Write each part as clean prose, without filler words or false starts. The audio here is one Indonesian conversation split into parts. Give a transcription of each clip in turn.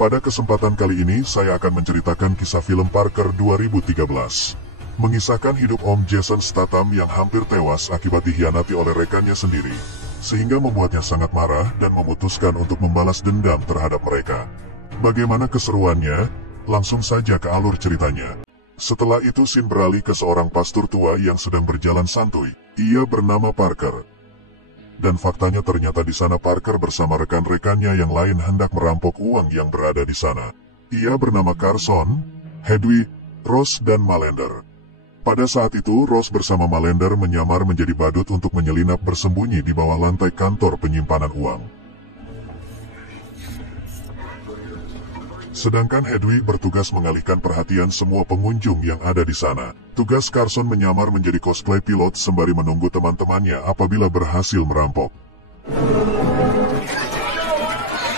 Pada kesempatan kali ini saya akan menceritakan kisah film Parker 2013. Mengisahkan hidup Om Jason Statham yang hampir tewas akibat dikhianati oleh rekannya sendiri, sehingga membuatnya sangat marah dan memutuskan untuk membalas dendam terhadap mereka. Bagaimana keseruannya? Langsung saja ke alur ceritanya. Setelah itu scene beralih ke seorang pastor tua yang sedang berjalan santuy. Ia bernama Parker. Dan faktanya ternyata di sana Parker bersama rekan-rekannya yang lain hendak merampok uang yang berada di sana. Ia bernama Carson, Hedwig, Ross dan Malender. Pada saat itu Ross bersama Malender menyamar menjadi badut untuk menyelinap bersembunyi di bawah lantai kantor penyimpanan uang. Sedangkan Hedwig bertugas mengalihkan perhatian semua pengunjung yang ada di sana. Tugas Carson menyamar menjadi cosplay pilot sembari menunggu teman-temannya apabila berhasil merampok.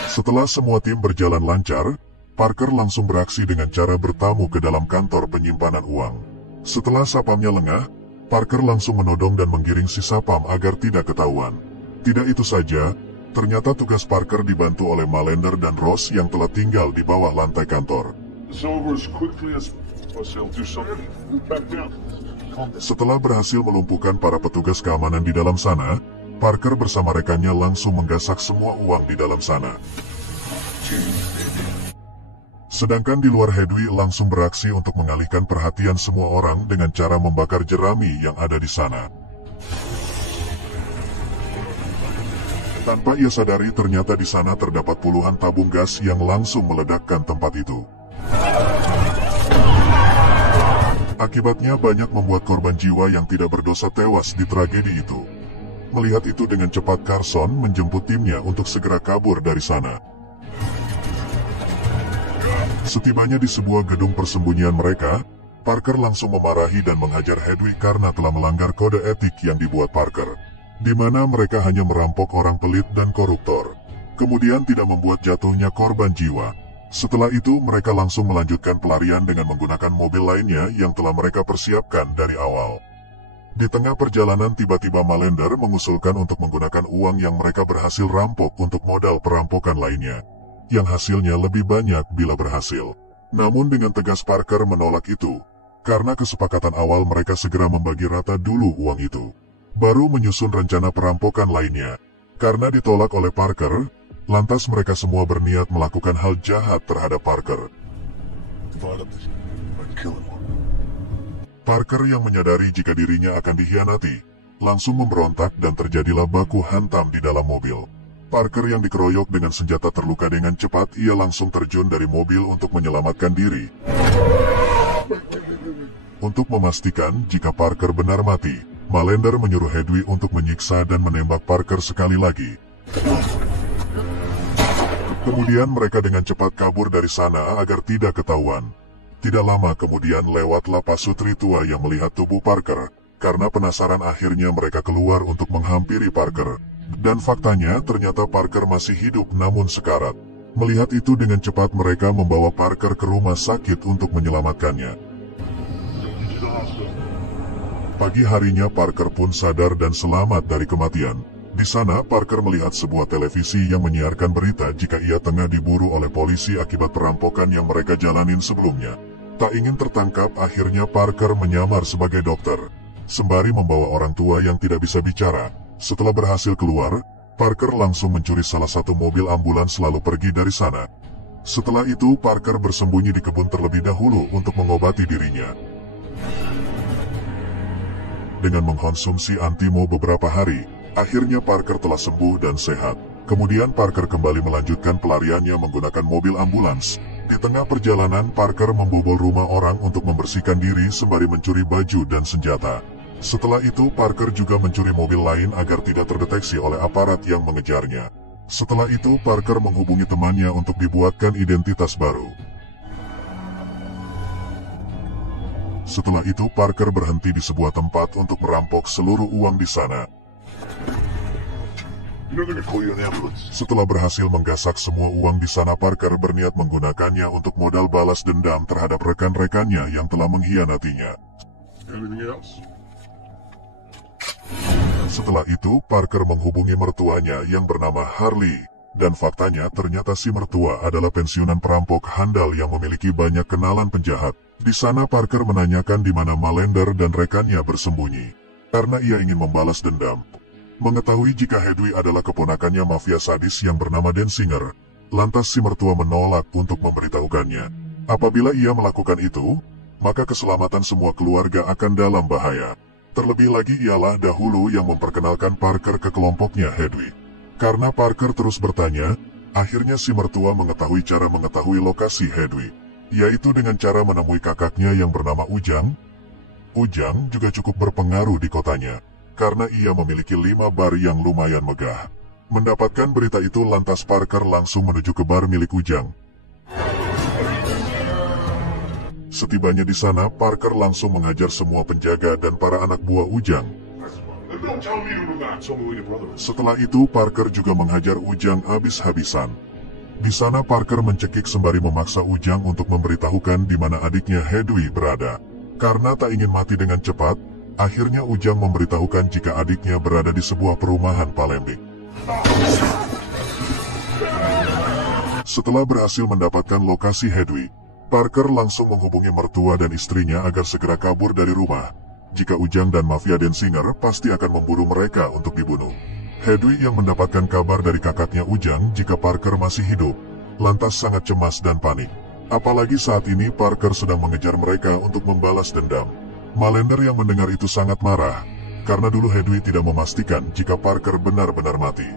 Setelah semua tim berjalan lancar, Parker langsung beraksi dengan cara bertamu ke dalam kantor penyimpanan uang. Setelah sapamnya lengah, Parker langsung menodong dan menggiring si sapam agar tidak ketahuan. Tidak itu saja, ternyata tugas Parker dibantu oleh Malender dan Ross yang telah tinggal di bawah lantai kantor. Setelah berhasil melumpuhkan para petugas keamanan di dalam sana, Parker bersama rekannya langsung menggasak semua uang di dalam sana. Sedangkan di luar Hedwig langsung beraksi untuk mengalihkan perhatian semua orang dengan cara membakar jerami yang ada di sana. Tanpa ia sadari ternyata di sana terdapat puluhan tabung gas yang langsung meledakkan tempat itu. Akibatnya banyak membuat korban jiwa yang tidak berdosa tewas di tragedi itu. Melihat itu dengan cepat Carson menjemput timnya untuk segera kabur dari sana. Setibanya di sebuah gedung persembunyian mereka, Parker langsung memarahi dan menghajar Hedwig karena telah melanggar kode etik yang dibuat Parker, di mana mereka hanya merampok orang pelit dan koruptor, kemudian tidak membuat jatuhnya korban jiwa. Setelah itu mereka langsung melanjutkan pelarian dengan menggunakan mobil lainnya yang telah mereka persiapkan dari awal. Di tengah perjalanan tiba-tiba Malender mengusulkan untuk menggunakan uang yang mereka berhasil rampok untuk modal perampokan lainnya, yang hasilnya lebih banyak bila berhasil. Namun dengan tegas Parker menolak itu, karena kesepakatan awal mereka segera membagi rata dulu uang itu, baru menyusun rencana perampokan lainnya. Karena ditolak oleh Parker, lantas mereka semua berniat melakukan hal jahat terhadap Parker. Parker yang menyadari jika dirinya akan dikhianati, langsung memberontak dan terjadilah baku hantam di dalam mobil. Parker yang dikeroyok dengan senjata terluka dengan cepat, ia langsung terjun dari mobil untuk menyelamatkan diri. Untuk memastikan jika Parker benar mati, Malender menyuruh Hedwig untuk menyiksa dan menembak Parker sekali lagi. Kemudian mereka dengan cepat kabur dari sana agar tidak ketahuan. Tidak lama kemudian lewatlah pasutri tua yang melihat tubuh Parker. Karena penasaran akhirnya mereka keluar untuk menghampiri Parker. Dan faktanya ternyata Parker masih hidup namun sekarat. Melihat itu dengan cepat mereka membawa Parker ke rumah sakit untuk menyelamatkannya. Pagi harinya Parker pun sadar dan selamat dari kematian. Di sana Parker melihat sebuah televisi yang menyiarkan berita jika ia tengah diburu oleh polisi akibat perampokan yang mereka jalanin sebelumnya. Tak ingin tertangkap akhirnya Parker menyamar sebagai dokter, sembari membawa orang tua yang tidak bisa bicara. Setelah berhasil keluar, Parker langsung mencuri salah satu mobil ambulans lalu pergi dari sana. Setelah itu Parker bersembunyi di kebun terlebih dahulu untuk mengobati dirinya. Dengan mengkonsumsi antimo beberapa hari, akhirnya Parker telah sembuh dan sehat. Kemudian Parker kembali melanjutkan pelariannya menggunakan mobil ambulans. Di tengah perjalanan Parker membobol rumah orang untuk membersihkan diri sembari mencuri baju dan senjata. Setelah itu Parker juga mencuri mobil lain agar tidak terdeteksi oleh aparat yang mengejarnya. Setelah itu Parker menghubungi temannya untuk dibuatkan identitas baru. Setelah itu Parker berhenti di sebuah tempat untuk merampok seluruh uang di sana. Setelah berhasil menggasak semua uang di sana, Parker berniat menggunakannya untuk modal balas dendam terhadap rekan-rekannya yang telah mengkhianatinya. Setelah itu, Parker menghubungi mertuanya yang bernama Harley. Dan faktanya ternyata si mertua adalah pensiunan perampok handal yang memiliki banyak kenalan penjahat. Di sana Parker menanyakan di mana Malender dan rekannya bersembunyi, karena ia ingin membalas dendam. Mengetahui jika Hedwig adalah keponakannya mafia sadis yang bernama Denzinger, lantas si mertua menolak untuk memberitahukannya. Apabila ia melakukan itu, maka keselamatan semua keluarga akan dalam bahaya. Terlebih lagi ialah dahulu yang memperkenalkan Parker ke kelompoknya Hedwig. Karena Parker terus bertanya, akhirnya si mertua mengetahui cara mengetahui lokasi Hedwig, yaitu dengan cara menemui kakaknya yang bernama Ujang. Ujang juga cukup berpengaruh di kotanya, karena ia memiliki 5 bar yang lumayan megah. Mendapatkan berita itu lantas Parker langsung menuju ke bar milik Ujang. Setibanya di sana, Parker langsung menghajar semua penjaga dan para anak buah Ujang. Setelah itu, Parker juga menghajar Ujang habis-habisan. Di sana Parker mencekik sembari memaksa Ujang untuk memberitahukan di mana adiknya Hedwig berada. Karena tak ingin mati dengan cepat, akhirnya Ujang memberitahukan jika adiknya berada di sebuah perumahan Palembik. Setelah berhasil mendapatkan lokasi Hedwig, Parker langsung menghubungi mertua dan istrinya agar segera kabur dari rumah. Jika Ujang dan mafia Denzinger pasti akan memburu mereka untuk dibunuh. Hedwig yang mendapatkan kabar dari kakaknya Ujang jika Parker masih hidup, lantas sangat cemas dan panik. Apalagi saat ini Parker sedang mengejar mereka untuk membalas dendam. Malender yang mendengar itu sangat marah, karena dulu Hedwig tidak memastikan jika Parker benar-benar mati.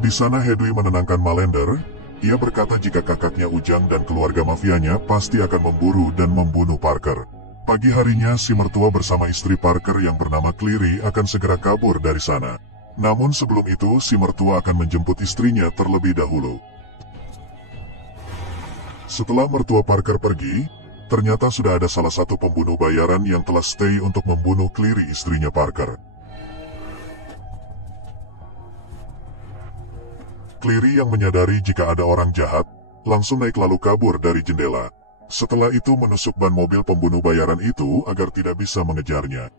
Di sana Hedwig menenangkan Malender. Ia berkata jika kakaknya Ujang dan keluarga mafianya pasti akan memburu dan membunuh Parker. Pagi harinya si mertua bersama istri Parker yang bernama Cleary akan segera kabur dari sana. Namun sebelum itu si mertua akan menjemput istrinya terlebih dahulu. Setelah mertua Parker pergi, ternyata sudah ada salah satu pembunuh bayaran yang telah stay untuk membunuh Cleary, istrinya Parker. Cleary yang menyadari jika ada orang jahat, langsung naik lalu kabur dari jendela. Setelah itu menusuk ban mobil pembunuh bayaran itu agar tidak bisa mengejarnya.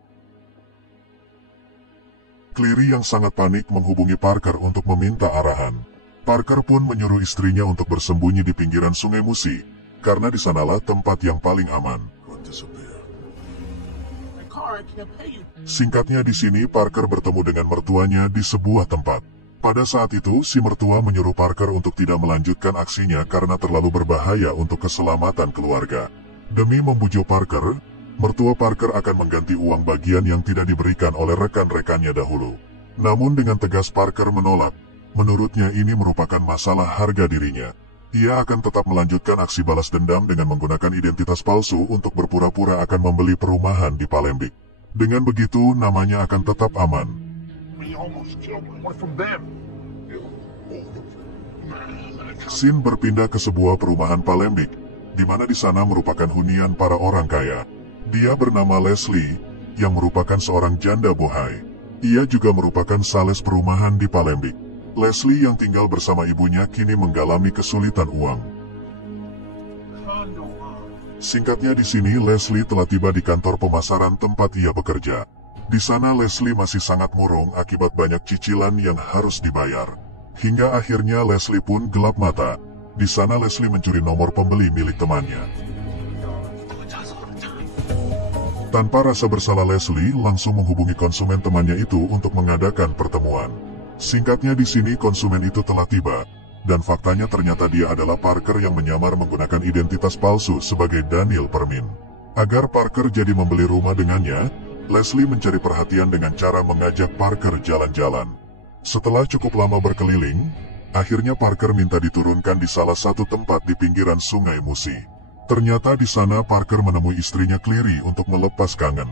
Cleary yang sangat panik menghubungi Parker untuk meminta arahan. Parker pun menyuruh istrinya untuk bersembunyi di pinggiran Sungai Musi, karena di sanalah tempat yang paling aman. Singkatnya di sini Parker bertemu dengan mertuanya di sebuah tempat. Pada saat itu, si mertua menyuruh Parker untuk tidak melanjutkan aksinya karena terlalu berbahaya untuk keselamatan keluarga. Demi membujuk Parker, mertua Parker akan mengganti uang bagian yang tidak diberikan oleh rekan-rekannya dahulu. Namun dengan tegas Parker menolak. Menurutnya ini merupakan masalah harga dirinya. Ia akan tetap melanjutkan aksi balas dendam dengan menggunakan identitas palsu untuk berpura-pura akan membeli perumahan di Palembik. Dengan begitu, namanya akan tetap aman. Scene berpindah ke sebuah perumahan Palembik, di mana di sana merupakan hunian para orang kaya. Dia bernama Leslie, yang merupakan seorang janda bohai. Ia juga merupakan sales perumahan di Palembik. Leslie yang tinggal bersama ibunya kini mengalami kesulitan uang. Singkatnya di sini Leslie telah tiba di kantor pemasaran tempat ia bekerja. Di sana Leslie masih sangat murung akibat banyak cicilan yang harus dibayar. Hingga akhirnya Leslie pun gelap mata. Di sana Leslie mencuri nomor pembeli milik temannya. Tanpa rasa bersalah Leslie langsung menghubungi konsumen temannya itu untuk mengadakan pertemuan. Singkatnya di sini konsumen itu telah tiba. Dan faktanya ternyata dia adalah Parker yang menyamar menggunakan identitas palsu sebagai Daniel Permin. Agar Parker jadi membeli rumah dengannya, Leslie mencari perhatian dengan cara mengajak Parker jalan-jalan. Setelah cukup lama berkeliling, akhirnya Parker minta diturunkan di salah satu tempat di pinggiran Sungai Musi. Ternyata di sana Parker menemui istrinya Cleary untuk melepas kangen.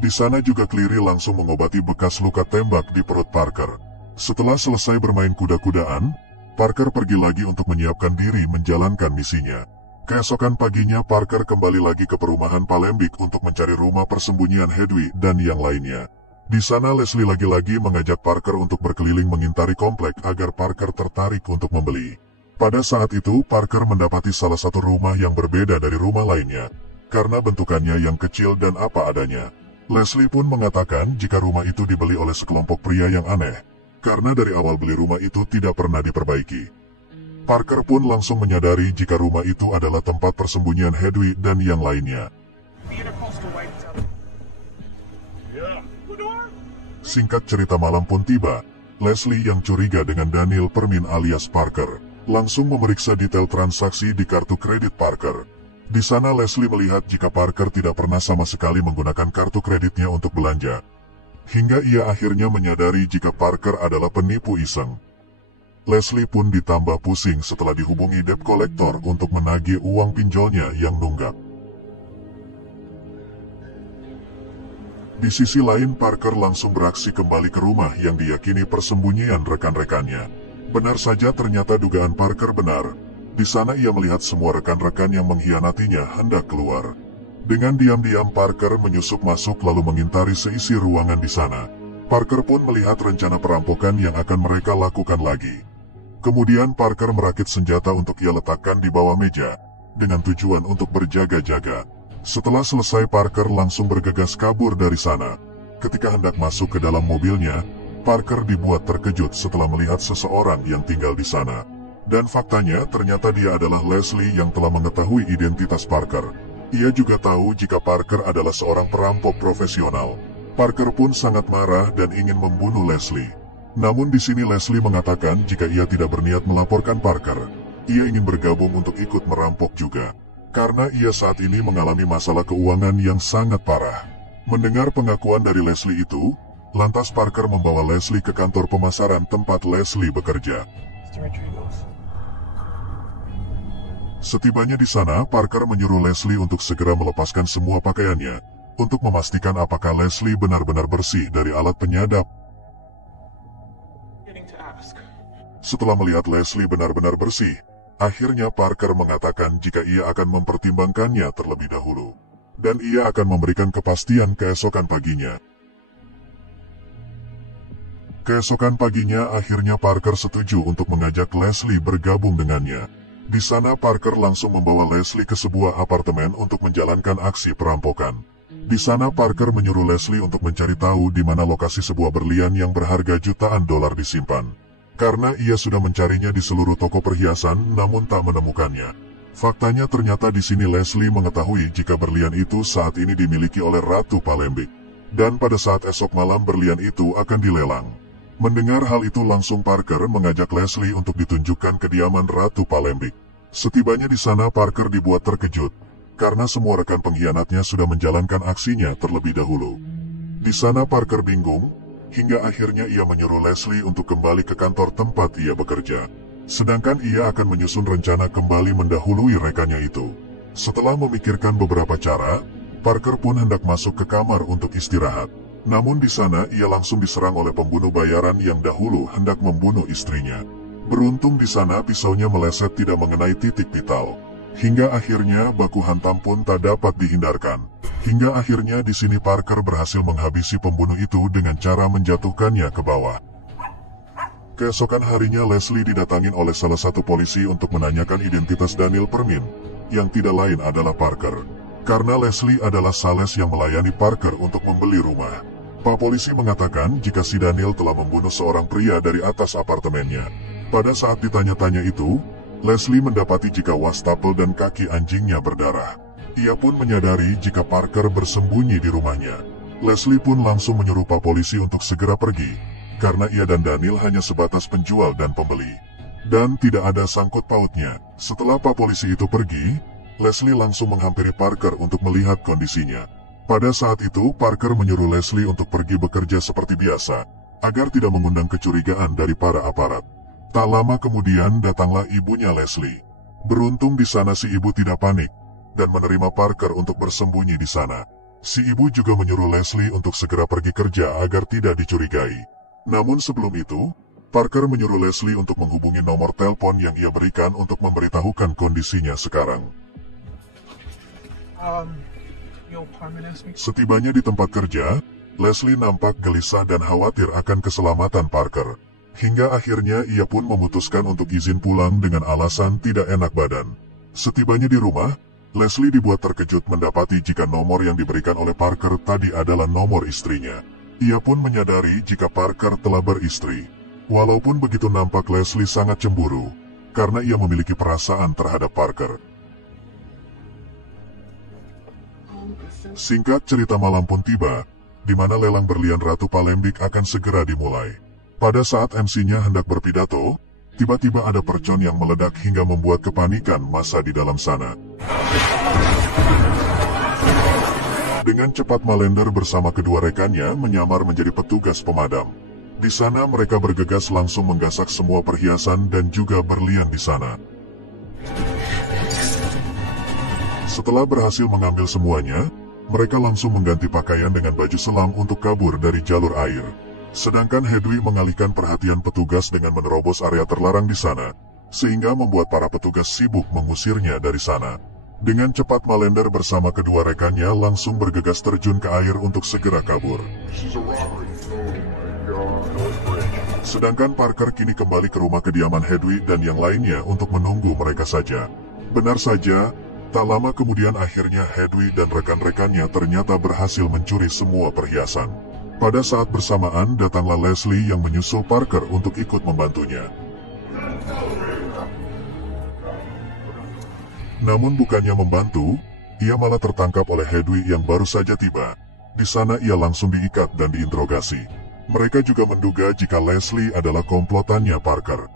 Di sana juga Cleary langsung mengobati bekas luka tembak di perut Parker. Setelah selesai bermain kuda-kudaan, Parker pergi lagi untuk menyiapkan diri menjalankan misinya. Keesokan paginya Parker kembali lagi ke perumahan Palembik untuk mencari rumah persembunyian Hedwig dan yang lainnya. Di sana Leslie lagi-lagi mengajak Parker untuk berkeliling mengintari komplek agar Parker tertarik untuk membeli. Pada saat itu Parker mendapati salah satu rumah yang berbeda dari rumah lainnya, karena bentukannya yang kecil dan apa adanya. Leslie pun mengatakan jika rumah itu dibeli oleh sekelompok pria yang aneh, karena dari awal beli rumah itu tidak pernah diperbaiki. Parker pun langsung menyadari jika rumah itu adalah tempat persembunyian Hedwig dan yang lainnya. Singkat cerita, malam pun tiba. Leslie yang curiga dengan Daniel Permin alias Parker langsung memeriksa detail transaksi di kartu kredit Parker. Di sana Leslie melihat jika Parker tidak pernah sama sekali menggunakan kartu kreditnya untuk belanja. Hingga ia akhirnya menyadari jika Parker adalah penipu iseng. Leslie pun ditambah pusing setelah dihubungi debt collector untuk menagih uang pinjolnya yang nunggak. Di sisi lain, Parker langsung beraksi kembali ke rumah yang diyakini persembunyian rekan-rekannya. Benar saja, ternyata dugaan Parker benar. Di sana ia melihat semua rekan-rekan yang mengkhianatinya hendak keluar. Dengan diam-diam Parker menyusup masuk lalu mengintari seisi ruangan di sana. Parker pun melihat rencana perampokan yang akan mereka lakukan lagi. Kemudian Parker merakit senjata untuk ia letakkan di bawah meja, dengan tujuan untuk berjaga-jaga. Setelah selesai, Parker langsung bergegas kabur dari sana. Ketika hendak masuk ke dalam mobilnya, Parker dibuat terkejut setelah melihat seseorang yang tinggal di sana. Dan faktanya ternyata dia adalah Leslie yang telah mengetahui identitas Parker. Ia juga tahu jika Parker adalah seorang perampok profesional. Parker pun sangat marah dan ingin membunuh Leslie. Namun di sini Leslie mengatakan jika ia tidak berniat melaporkan Parker. Ia ingin bergabung untuk ikut merampok juga. Karena ia saat ini mengalami masalah keuangan yang sangat parah. Mendengar pengakuan dari Leslie itu, lantas Parker membawa Leslie ke kantor pemasaran tempat Leslie bekerja. Setibanya di sana, Parker menyuruh Leslie untuk segera melepaskan semua pakaiannya, untuk memastikan apakah Leslie benar-benar bersih dari alat penyadap. Setelah melihat Leslie benar-benar bersih, akhirnya Parker mengatakan jika ia akan mempertimbangkannya terlebih dahulu, dan ia akan memberikan kepastian keesokan paginya. Keesokan paginya akhirnya Parker setuju untuk mengajak Leslie bergabung dengannya. Di sana Parker langsung membawa Leslie ke sebuah apartemen untuk menjalankan aksi perampokan. Di sana Parker menyuruh Leslie untuk mencari tahu di mana lokasi sebuah berlian yang berharga jutaan dolar disimpan. Karena ia sudah mencarinya di seluruh toko perhiasan namun tak menemukannya. Faktanya ternyata di sini Leslie mengetahui jika berlian itu saat ini dimiliki oleh Ratu Palembik. Dan pada saat esok malam berlian itu akan dilelang. Mendengar hal itu langsung Parker mengajak Leslie untuk ditunjukkan kediaman Ratu Palembik. Setibanya di sana Parker dibuat terkejut, karena semua rekan pengkhianatnya sudah menjalankan aksinya terlebih dahulu. Di sana Parker bingung, hingga akhirnya ia menyuruh Leslie untuk kembali ke kantor tempat ia bekerja. Sedangkan ia akan menyusun rencana kembali mendahului rekannya itu. Setelah memikirkan beberapa cara, Parker pun hendak masuk ke kamar untuk istirahat. Namun di sana ia langsung diserang oleh pembunuh bayaran yang dahulu hendak membunuh istrinya. Beruntung di sana pisaunya meleset tidak mengenai titik vital. Hingga akhirnya baku hantam pun tak dapat dihindarkan. Hingga akhirnya di sini Parker berhasil menghabisi pembunuh itu dengan cara menjatuhkannya ke bawah. Keesokan harinya Leslie didatangin oleh salah satu polisi untuk menanyakan identitas Daniel Permin, yang tidak lain adalah Parker. Karena Leslie adalah sales yang melayani Parker untuk membeli rumah. Pak polisi mengatakan jika si Daniel telah membunuh seorang pria dari atas apartemennya. Pada saat ditanya-tanya itu, Leslie mendapati jika wastafel dan kaki anjingnya berdarah. Ia pun menyadari jika Parker bersembunyi di rumahnya. Leslie pun langsung menyuruh Pak polisi untuk segera pergi, karena ia dan Daniel hanya sebatas penjual dan pembeli. Dan tidak ada sangkut pautnya. Setelah Pak polisi itu pergi, Leslie langsung menghampiri Parker untuk melihat kondisinya. Pada saat itu, Parker menyuruh Leslie untuk pergi bekerja seperti biasa, agar tidak mengundang kecurigaan dari para aparat. Tak lama kemudian datanglah ibunya Leslie. Beruntung di sana si ibu tidak panik, dan menerima Parker untuk bersembunyi di sana. Si ibu juga menyuruh Leslie untuk segera pergi kerja agar tidak dicurigai. Namun sebelum itu, Parker menyuruh Leslie untuk menghubungi nomor telepon yang ia berikan untuk memberitahukan kondisinya sekarang. Setibanya di tempat kerja, Leslie nampak gelisah dan khawatir akan keselamatan Parker. Hingga akhirnya ia pun memutuskan untuk izin pulang dengan alasan tidak enak badan. Setibanya di rumah, Leslie dibuat terkejut mendapati jika nomor yang diberikan oleh Parker tadi adalah nomor istrinya. Ia pun menyadari jika Parker telah beristri. Walaupun begitu nampak Leslie sangat cemburu. karena ia memiliki perasaan terhadap Parker. Singkat cerita, malam pun tiba, di mana lelang berlian Ratu Palembik akan segera dimulai. Pada saat MC-nya hendak berpidato, tiba-tiba ada percon yang meledak hingga membuat kepanikan massa di dalam sana. Dengan cepat Malender bersama kedua rekannya menyamar menjadi petugas pemadam. Di sana mereka bergegas langsung menggasak semua perhiasan dan juga berlian di sana. Setelah berhasil mengambil semuanya, mereka langsung mengganti pakaian dengan baju selam untuk kabur dari jalur air. Sedangkan Hedwig mengalihkan perhatian petugas dengan menerobos area terlarang di sana, sehingga membuat para petugas sibuk mengusirnya dari sana. Dengan cepat Malender bersama kedua rekannya langsung bergegas terjun ke air untuk segera kabur. Sedangkan Parker kini kembali ke rumah kediaman Hedwig dan yang lainnya untuk menunggu mereka saja. Benar saja, tak lama kemudian akhirnya Hedwig dan rekan-rekannya ternyata berhasil mencuri semua perhiasan. Pada saat bersamaan datanglah Leslie yang menyusul Parker untuk ikut membantunya. Namun bukannya membantu, ia malah tertangkap oleh Hedwig yang baru saja tiba. Di sana ia langsung diikat dan diinterogasi. Mereka juga menduga jika Leslie adalah komplotannya Parker.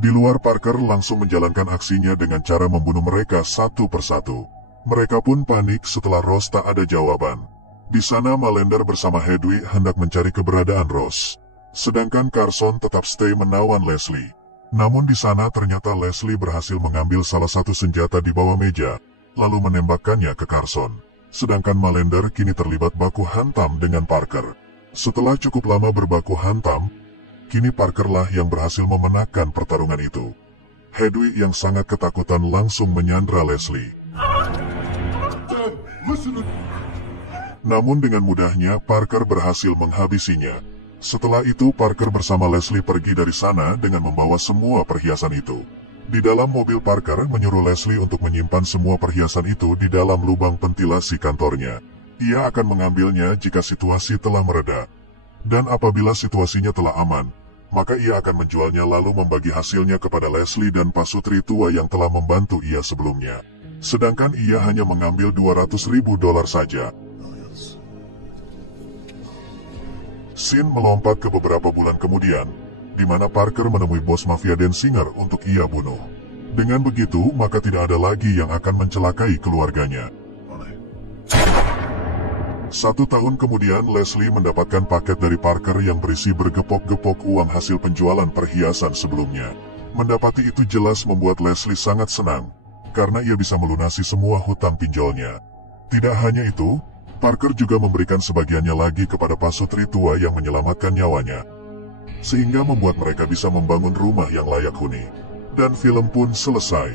Di luar, Parker langsung menjalankan aksinya dengan cara membunuh mereka satu persatu. Mereka pun panik setelah Ross tak ada jawaban. Di sana Malender bersama Hedwig hendak mencari keberadaan Ross. Sedangkan Carson tetap stay menawan Leslie. Namun di sana ternyata Leslie berhasil mengambil salah satu senjata di bawah meja, lalu menembakkannya ke Carson. Sedangkan Malender kini terlibat baku hantam dengan Parker. Setelah cukup lama berbaku hantam, kini Parkerlah yang berhasil memenangkan pertarungan itu. Hedwig yang sangat ketakutan langsung menyandra Leslie. Namun dengan mudahnya Parker berhasil menghabisinya. Setelah itu Parker bersama Leslie pergi dari sana dengan membawa semua perhiasan itu. Di dalam mobil Parker menyuruh Leslie untuk menyimpan semua perhiasan itu di dalam lubang ventilasi kantornya. Ia akan mengambilnya jika situasi telah mereda. Dan apabila situasinya telah aman, maka ia akan menjualnya lalu membagi hasilnya kepada Leslie dan pasutri tua yang telah membantu ia sebelumnya. Sedangkan ia hanya mengambil $200.000 saja. Scene melompat ke beberapa bulan kemudian, di mana Parker menemui bos mafia Denzinger untuk ia bunuh. Dengan begitu, maka tidak ada lagi yang akan mencelakai keluarganya. 1 tahun kemudian, Leslie mendapatkan paket dari Parker yang berisi bergepok-gepok uang hasil penjualan perhiasan sebelumnya. Mendapati itu jelas membuat Leslie sangat senang, karena ia bisa melunasi semua hutang pinjolnya. Tidak hanya itu, Parker juga memberikan sebagiannya lagi kepada pasutri tua yang menyelamatkan nyawanya, sehingga membuat mereka bisa membangun rumah yang layak huni. Dan film pun selesai.